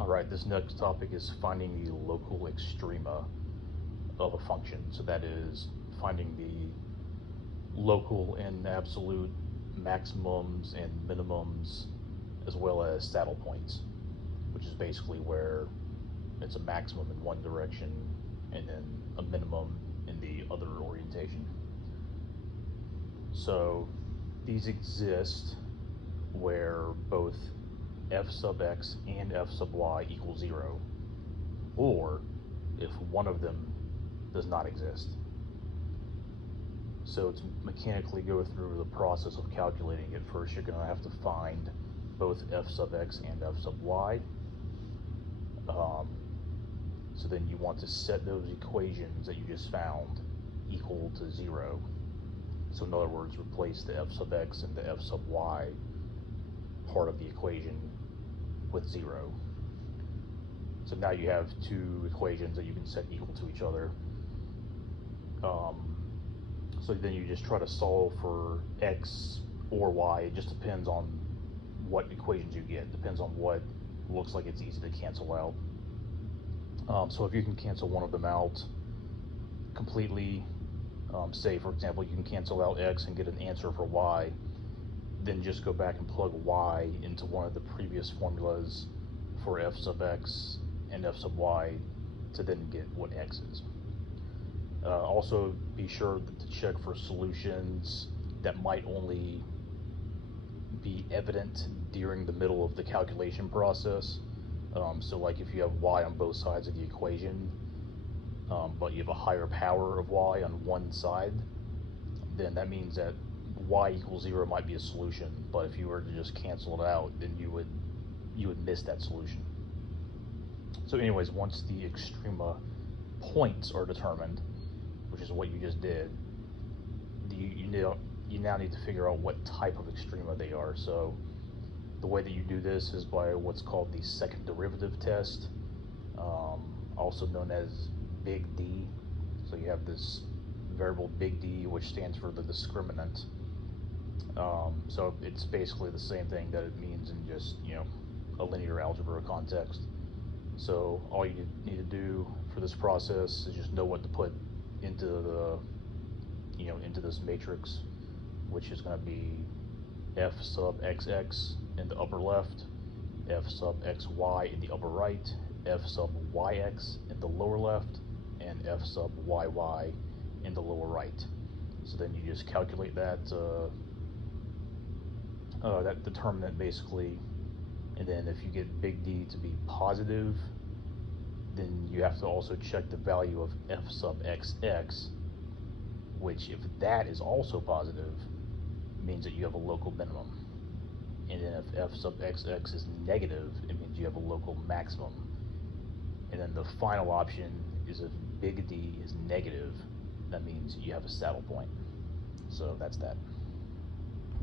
Alright, this next topic is finding the local extrema of a function. So that is finding the local and absolute maximums and minimums, as well as saddle points, which is basically where it's a maximum in one direction and then a minimum in the other orientation. So these exist where both f sub x and f sub y equal 0, or if one of them does not exist. So to mechanically go through the process of calculating it, first you're going to have to find both f sub x and f sub y. So then you want to set those equations that you just found equal to 0. So in other words, replace the f sub x and the f sub y part of the equation with 0. So now you have two equations that you can set equal to each other. So then you just try to solve for x or y. It just depends on what equations you get. It depends on what looks like it's easy to cancel out. So if you can cancel one of them out completely, say for example you can cancel out x and get an answer for y, then just go back and plug y into one of the previous formulas for f sub x and f sub y to then get what x is. Also be sure to check for solutions that might only be evident during the middle of the calculation process. So like if you have y on both sides of the equation, but you have a higher power of y on one side, then that means that y equals 0 might be a solution, but if you were to just cancel it out, then you would miss that solution. So anyways, once the extrema points are determined, which is what you just did, you now need to figure out what type of extrema they are. So the way that you do this is by what's called the second derivative test, also known as big D. So you have this variable big D, which stands for the discriminant. So it's basically the same thing that it means in just, a linear algebra context. So all you need to do for this process is just know what to put into the, into this matrix, which is going to be f sub xx in the upper left, f sub xy in the upper right, f sub yx in the lower left, and f sub yy in the lower right. So then you just calculate that that determinant basically, and then if you get big D to be positive, then you have to also check the value of f sub xx, which if that is also positive, means that you have a local minimum. And then if f sub xx is negative, it means you have a local maximum. And then the final option is if big D is negative, that means you have a saddle point. So that's that.